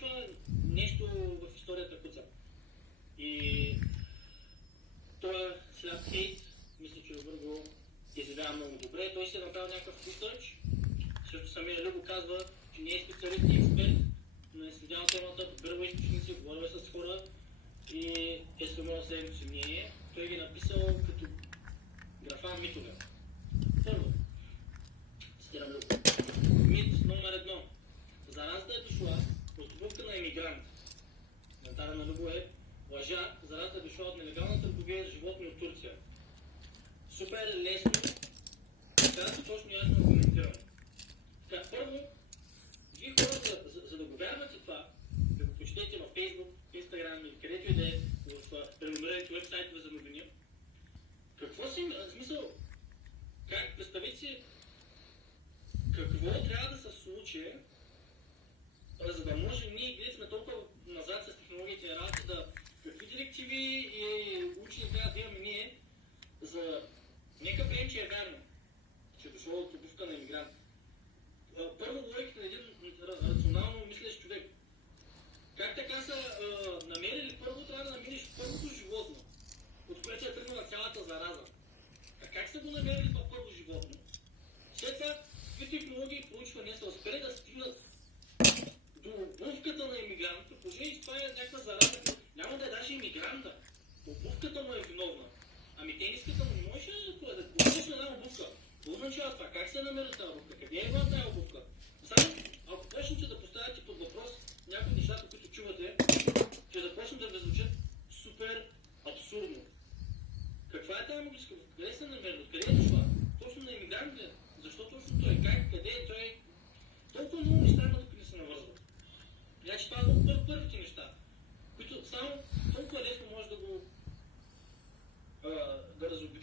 случва нещо в историята куца. И той след хейт, мисля, че го изявява много добре. Той си е направил някакъв ресърч, също самия Любо казва, че не е специалист и експерт, но е следял темата, подбирал източници, говорил с хора и е сформирал следното си мнение. Той ги е написал като графа митове. Първо, цитирам Любо. Мит номер 1. Заразата е дошла от обувка на емигрант. Коментара на Любо е лъжа, заразата е дошла от нелегална търговия с животни от Турция. Супер лесно, казвам точно ясно аргументирано. Така, първо, вие хора, за да го вярвате това, да го почетете във Facebook, Instagram или където и да е, в преномерените уебсайтове за новини, какво си, смисъл, как, представете си, какво трябва да се случи, за да може ние, където сме толкова назад с технологиите и работа, да какви директиви и учени трябва да имаме ние, за нека прием, че е вярно, че е дошло от обувка на иммигрант. Първо логиката на един рационално мислещ човек. Как така са намерили? Първо трябва да намериш първото животно, от което е тръгнала цялата зараза. А как са го намерили това първо животно? След това, какви технологии и проучвания са успели да стигнат до обувката на иммигранта, положение, че това е някаква зараза. Няма да е даже иммигранта. Обувката му е виновна. Ами тениската му не можеше да купиш една обувка. Какво означава това? Как се намери тази обувка? Къде е била тази обувка? Само, ако почнете да поставяте под въпрос някои нещата, които чувате, ще започнат да ви звучат супер абсурдно. Каква е тази магическа обувка? Къде се намери? Откъде е дошла? Точно на иммигрантите. Защо точно той? Как? Къде е той? Толкова много неща има, докато не се навързват. Значи това е много първите неща, които само толкова лесно